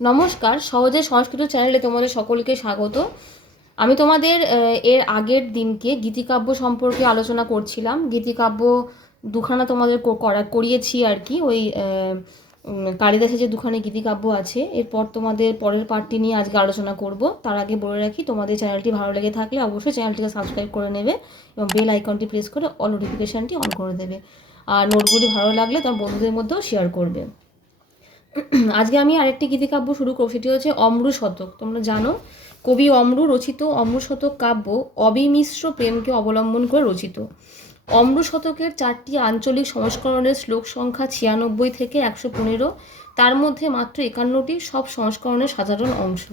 নমস্কার, সহজে সংস্কৃত চ্যানেলে তোমাদের সকলকে স্বাগত। আমি তোমাদের এর আগের দিনকে গীতিকাব্য সম্পর্কে আলোচনা করছিলাম। গীতিকাব্য দুখানা তোমাদের করিয়েছি আর কি, ওই কালিদাসের যে দুখানা গীতিকাব্য আছে। এরপর তোমাদের পরের পার্টটি নিয়ে আজকে আলোচনা করব। তার আগে বলে রাখি, তোমাদের চ্যানেলটি ভালো লেগে থাকলে অবশ্যই চ্যানেলটিকে সাবস্ক্রাইব করে নেবে এবং বেল আইকনটি প্রেস করে অল নোটিফিকেশানটি অন করে দেবে। আর নোটগুলি ভালো লাগলে তোমার বন্ধুদের মধ্যেও শেয়ার করবে। আজকে আমি আরেকটি গীতিকাব্য শুরু করব, সেটি হচ্ছে অম্রু শতক। তোমরা জানো, কবি অম্রু রচিত অম্রু শতক কাব্য অবিমিশ্র প্রেমকে অবলম্বন করে রচিত। অম্রু শতকের 4টি আঞ্চলিক সংস্করণের শ্লোক সংখ্যা 96 থেকে 115। তার মধ্যে মাত্র 51টি সব সংস্করণের সাধারণ অংশ।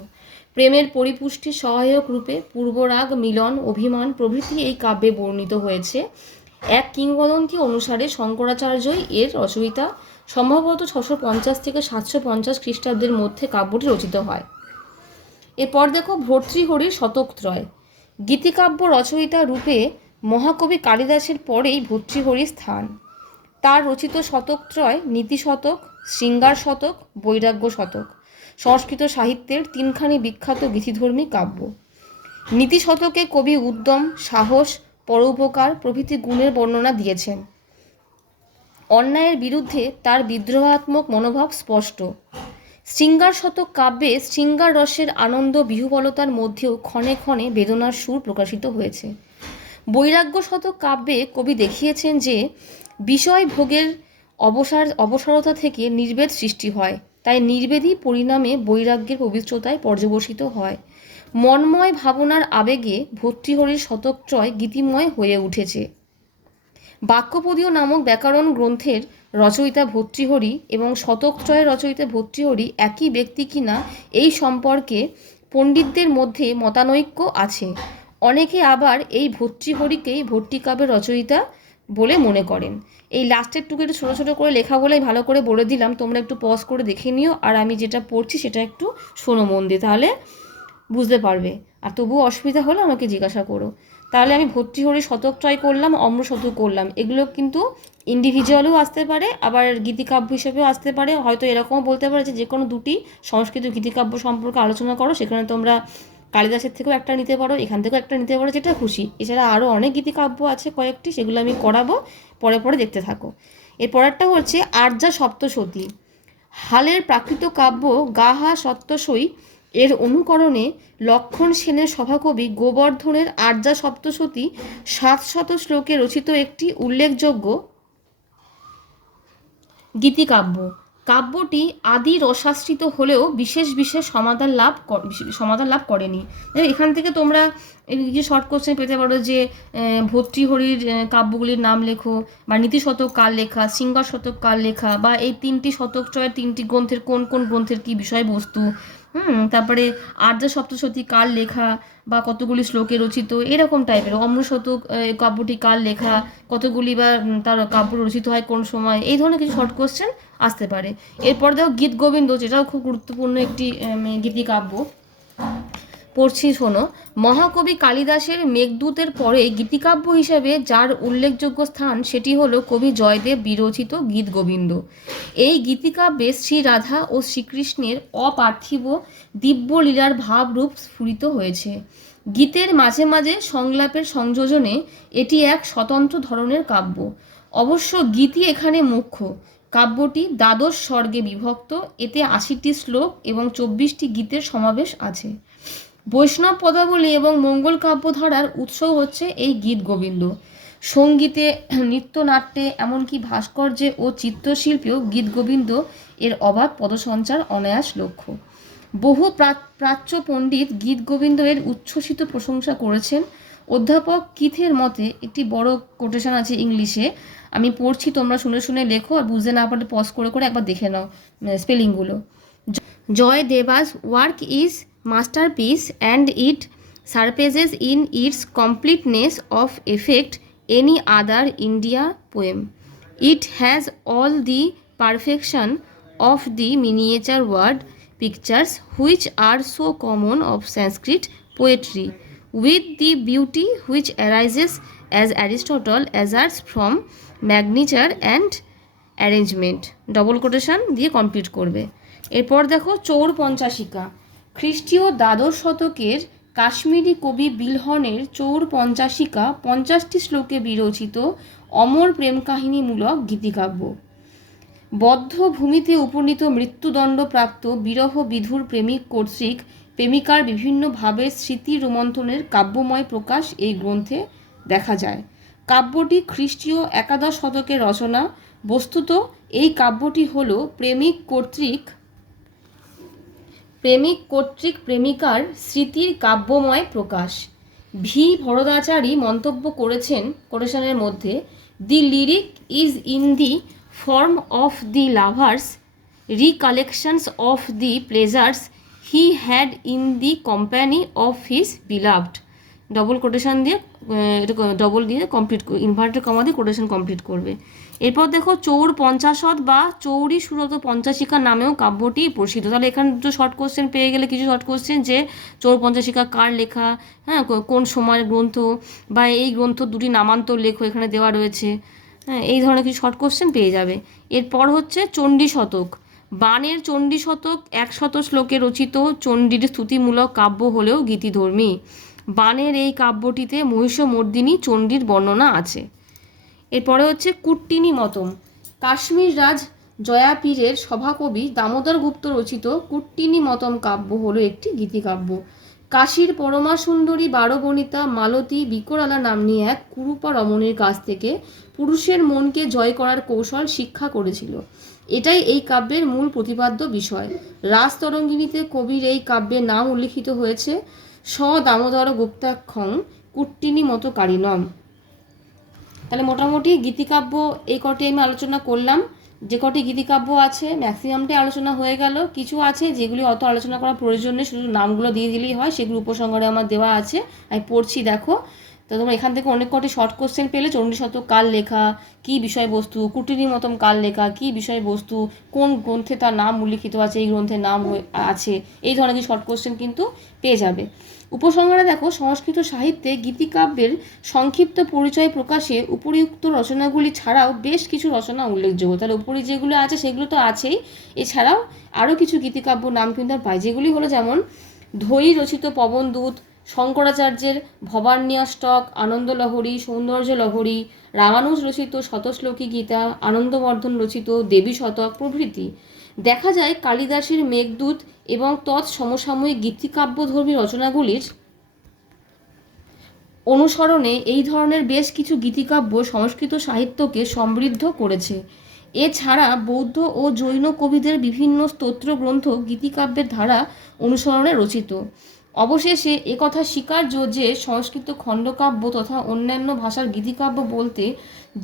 প্রেমের পরিপুষ্টি সহায়ক রূপে পূর্বরাগ, মিলন, অভিমান প্রভৃতি এই কাব্যে বর্ণিত হয়েছে। এক কিংবদন্তি অনুসারে শঙ্করাচার্যই এর রচয়িতা। সম্ভবত 650 থেকে 750 খ্রিস্টাব্দের মধ্যে কাব্যটি রচিত হয়। এরপর দেখো ভর্তৃহরির শতকত্রয়। গীতিকাব্য রচয়িতা রূপে মহাকবি কালিদাসের পরেই ভর্তৃহরির স্থান। তার রচিত শতকত্রয় নীতি শতক, শৃঙ্গার শতক, বৈরাগ্য শতক সংস্কৃত সাহিত্যের তিনখানি বিখ্যাত গীতিধর্মী কাব্য। নীতি শতকে কবি উদ্যম, সাহস, পরোপকার প্রভৃতি গুণের বর্ণনা দিয়েছেন। অন্যায়ের বিরুদ্ধে তার বিদ্রোহাত্মক মনোভাব স্পষ্ট। শৃঙ্গার শতক কাব্যে শৃঙ্গার রসের আনন্দ বিহ্বলতার মধ্যেও ক্ষণে ক্ষণে বেদনার সুর প্রকাশিত হয়েছে। বৈরাগ্য শতক কাব্যে কবি দেখিয়েছেন যে বিষয় ভোগের অবসরতা থেকে নির্বেদ সৃষ্টি হয়, তাই নির্বেদই পরিণামে বৈরাগ্যের পবিত্রতায় পর্যবসিত হয়। মনময় ভাবনার আবেগে ভর্তৃহরির শতকত্রয় গীতিময় হয়ে উঠেছে। বাক্যপদীয় নামক ব্যাকরণ গ্রন্থের রচয়িতা ভর্তৃহরি এবং শতকত্রয়ের রচয়িতা ভর্তৃহরি একই ব্যক্তি কিনা এই সম্পর্কে পণ্ডিতদের মধ্যে মতানৈক্য আছে। অনেকে আবার এই ভর্তৃহরিকেই ভট্টিকাব্যের রচয়িতা বলে মনে করেন। এই লাস্টের টুকু একটু ছোটো ছোটো করে লেখা বলে ভালো করে বলে দিলাম, তোমরা একটু পজ করে দেখে নিও, আর আমি যেটা পড়ছি সেটা একটু শোনো মন দিয়ে, তাহলে বুঝতে পারবে। আর তবুও অসুবিধা হলে আমাকে জিজ্ঞাসা করো। তাহলে আমি ভর্তৃহরি শতকত্রয় করলাম, অম্র শতক করলাম। এগুলো কিন্তু ইন্ডিভিজুয়ালও আসতে পারে, আবার গীতিকাব্য হিসেবেও আসতে পারে। হয়তো এরকমও বলতে পারে যে কোনো দুটি সংস্কৃত গীতিকাব্য সম্পর্কে আলোচনা করো, সেখানে তোমরা কালিদাসের থেকেও একটা নিতে পারো, এখান থেকেও একটা নিতে পারো, যেটা খুশি। এছাড়া আরও অনেক গীতিকাব্য আছে কয়েকটি, সেগুলো আমি করাবো, পরে পরে দেখতে থাকো। এর পরেরটা হচ্ছে আর্যা সপ্তশতী। হালের প্রাকৃত কাব্য গাহা সপ্তশই এর অনুকরণে লক্ষণ সেনের সভাকবি গোবর্ধনের আর্যা সপ্তশতী 700 শ্লোকে রচিত একটি উল্লেখযোগ্য গীতিকাব্য। কাব্যটি আদি রসাশ্রিত হলেও বিশেষ বিশেষ সমাধান লাভ করেনি। এখান থেকে তোমরা এই যে শর্ট কোশ্চেন পেতে পারো যে ভর্তৃহরির কাব্যগুলির নাম লেখো, বা নীতি শতক কার লেখা, শৃঙ্গার শতক কার লেখা, বা এই 3টি শতকত্রয়ের 3টি গ্রন্থের কোন কোন গ্রন্থের কী বিষয়বস্তু, তারপরে আর্যা সপ্তশতী কার লেখা বা কতগুলি শ্লোকে রচিত, এরকম টাইপের। অম্র শতক কাব্যটি কার লেখা, কতগুলি বা তার কাব্য রচিত হয় কোন সময়, এই ধরনের কিছু শর্ট কোশ্চেন আসতে পারে। এরপর দেখো গীত গোবিন্দ, যেটাও খুব গুরুত্বপূর্ণ একটি গীতিকাব্য। পড়ছি শোনো। মহাকবি কালিদাসের মেঘদূতের পরে গীতিকাব্য হিসেবে যার উল্লেখযোগ্য স্থান, সেটি হলো কবি জয়দেব বিরচিত গীত গোবিন্দ। এই গীতিকাব্যে শ্রী রাধা ও শ্রীকৃষ্ণের অপার্থিব দিব্য লীলার ভাবরূপ স্ফুরিত হয়েছে। গীতের মাঝে মাঝে সংলাপের সংযোজনে এটি এক স্বতন্ত্র ধরনের কাব্য। অবশ্য গীতি এখানে মুখ্য। কাব্যটি দ্বাদশ স্বর্গে বিভক্ত। এতে 80টি শ্লোক এবং 24টি গীতের সমাবেশ আছে। বৈষ্ণব পদাবলী এবং মঙ্গল কাব্যধারার উৎস হচ্ছে এই গীত গোবিন্দ। সঙ্গীতে, নৃত্যনাট্যে, এমনকি ভাস্কর্যে ও চিত্রশিল্পেও গীত গোবিন্দ এর অবাধ পদসঞ্চার অনায়াস লক্ষ্য। বহু প্রাচ্য পণ্ডিত গীত গোবিন্দ এর উচ্ছ্বসিত প্রশংসা করেছেন। অধ্যাপক কিথের মতে, একটি বড় কোটেশন আছে ইংলিশে, আমি পড়ছি, তোমরা শুনে শুনে লেখো, আর বুঝতে না পারলে পজ করে করে একবার দেখে নাও স্পেলিংগুলো। Joy Deva's work is masterpiece and it surpasses in its completeness of effect any other India poem. It has all the perfection of the miniature word pictures which are so common of Sanskrit poetry, with the beauty which arises as Aristotle asserts from magniture and arrangement. Double quotation দিয়ে complete করবে। এরপর দেখো chore পঞ্চাশিকা। খ্রিস্টীয় দ্বাদশ শতকের কাশ্মীরি কবি বিলহনের chore পঞ্চাশিকা 50টি শ্লোকে বিরচিত অমর প্রেম কাহিনীমূলক গীতিকাব্য। বদ্ধ ভূমিতে উপনীত মৃত্যুদণ্ডপ্রাপ্ত বিরহ বিধুর প্রেমিক কর্তৃক প্রেমিকার বিভিন্ন ভাবের স্মৃতি রোমন্থনের কাব্যময় প্রকাশ এই গ্রন্থে দেখা যায়। কাব্যটি খ্রিস্টীয় একাদশ শতকের রচনা। বস্তুত এই কাব্যটি হল প্রেমিক কর্তৃক প্রেমিকার স্মৃতির কাব্যময় প্রকাশ। ভি ভরদাচারী মন্তব্য করেছেনের মধ্যে, the lyric is in the form of the lovers recollections of the pleasures he had in the company of his beloved. Double quotation দিয়ে ডবল দিয়ে কমপ্লিট ইনভার্টেড কমা দিয়ে কোটেশন কমপ্লিট করবে। এরপর দেখো চৌর পঞ্চাশদ বা চৌরি সুরত পঞ্চাশিকা নামেও কাব্যটি প্রসিদ্ধ। তাহলে এখানে দুটো শর্ট কোশ্চেন পেয়ে গেলে, কিছু শর্ট কোশ্চেন যে চৌর পঞ্চাশিকা কার লেখা, হ্যাঁ কোন সময়ের গ্রন্থ, বা এই গ্রন্থ দুটি নামান্তর লেখ এখানে দেওয়া রয়েছে, হ্যাঁ এই ধরনের কিছু শর্ট কোশ্চেন পেয়ে যাবে। এরপর হচ্ছে চণ্ডী শতক। বাণের চণ্ডী শতক 100 শ্লোকে রচিত চণ্ডীর স্তুতিমূলক কাব্য হলেও গীতিধর্মী। বাণের এই কাব্যটিতে মহিষমর্দিনী চণ্ডীর বর্ণনা আছে। এরপরে হচ্ছে কুট্টিনী মতম। কাশ্মীর রাজ জয়াপীরের সভাকবি দামোদর গুপ্ত রচিত কুট্টিনী মতম কাব্য হলো একটি গীতিকাব্য। কাশীর পরমা সুন্দরী বারবণিতা মালতী বিকরালা নাম্নী এক কুরূপা রমণীর কাছ থেকে পুরুষের মনকে জয় করার কৌশল শিক্ষা করেছিল। এটাই এই কাব্যের মূল প্রতিপাদ্য বিষয়। রাজতরঙ্গিনীতে কবির এই কাব্যের নাম উল্লিখিত হয়েছে, স দামোদর গুপ্তাক্ষং কুট্টিনী মতো কারিণম। তাহলে মোটামুটি গীতিকাব্য এই কটি আমি আলোচনা করলাম। যে কটি গীতিকাব্য আছে ম্যাক্সিমামটাই আলোচনা হয়ে গেল। কিছু আছে যেগুলি অত আলোচনা করার প্রয়োজন নেই, শুধু নামগুলো দিয়ে দিলেই হয়, সেগুলো উপসংহারে আমার দেওয়া আছে, আমি পড়ছি দেখো। তো তোমরা এখান থেকে অনেক কটি শর্ট কোশ্চেন পেলে, চণ্ডী শতক কার লেখা, কী বিষয়বস্তু, কুটিনীর মতন কার লেখা, কী বিষয়বস্তু, কোন গ্রন্থে তার নাম উল্লিখিত আছে, এই গ্রন্থের নাম আছে, এই ধরনের কিছু শর্ট কোশ্চেন কিন্তু পেয়ে যাবে। উপসংহারে দেখো, সংস্কৃত সাহিত্যে গীতিকাব্যের সংক্ষিপ্ত পরিচয় প্রকাশে উপরিউক্ত রচনাগুলি ছাড়াও বেশ কিছু রচনা উল্লেখযোগ্য। তাহলে উপরি যেগুলো আছে সেগুলো তো আছেই, এছাড়াও আরও কিছু গীতিকাব্য নাম কিন্তু আর পাই, যেগুলি হলো যেমন ধৈ রচিত পবনদূত, শঙ্করাচার্যের ভবান্যাষ্টক, আনন্দলহরী, সৌন্দর্য লহরী, রামানুজ রচিত শতশ্লোকী গীতা, আনন্দবর্ধন রচিত দেবী শতক প্রভৃতি। দেখা যায় কালিদাসের মেঘদূত এবং তৎসমসাময়িক গীতিকাব্যধর্মী রচনাগুলির অনুসরণে এই ধরনের বেশ কিছু গীতিকাব্য সংস্কৃত সাহিত্যকে সমৃদ্ধ করেছে। এছাড়া বৌদ্ধ ও জৈন কবিদের বিভিন্ন স্তোত্র গ্রন্থ গীতিকাব্যের ধারা অনুসরণে রচিত। অবশেষে একথা স্বীকার্য যে সংস্কৃত খণ্ডকাব্য তথা অন্যান্য ভাষার গীতিকাব্য বলতে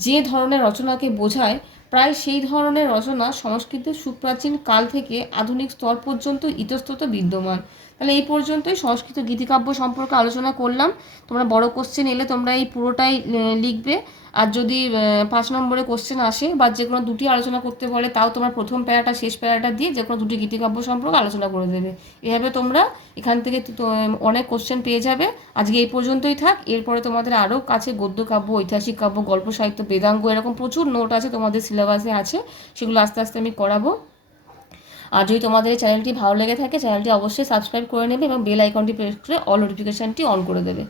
যে ধরনের রচনাকে বোঝায়, প্রায় সেই ধরনের রচনা সংস্কৃতের সুপ্রাচীন কাল থেকে আধুনিক স্তর পর্যন্ত ইতস্তত বিদ্যমান। তাহলে এই পর্যন্তই সংস্কৃত গীতিকাব্য সম্পর্কে আলোচনা করলাম। তোমরা বড় কোশ্চেন এলে তোমরা এই পুরোটাই লিখবে, আর যদি 5 নম্বরে কোশ্চেন আসে বা যে কোনো দুটি আলোচনা করতে বলে, তাও তোমরা প্রথম প্যারাটা শেষ প্যারাটা দিয়ে যে কোনো দুটি গীতিকাব্য সম্পর্কে আলোচনা করে দেবে। এভাবে তোমরা এখান থেকে অনেক কোশ্চেন পেয়ে যাবে। আজকে এই পর্যন্তই থাক। এরপরে তোমাদের আরও কাছে গদ্য কাব্য, ঐতিহাসিক কাব্য, গল্প সাহিত্য, বেদাঙ্গ, এরকম প্রচুর নোট আছে তোমাদের সিলেবাসে আছে, সেগুলো আস্তে আস্তে আমি করাবো। আর যদি তোমাদের এই চ্যানেলটি ভালো লেগে থাকে, চ্যানেলটি অবশ্যই সাবস্ক্রাইব করে নেবে এবং বেল আইকনটি প্রেস করে অল নোটিফিকেশানটি অন করে দেবে।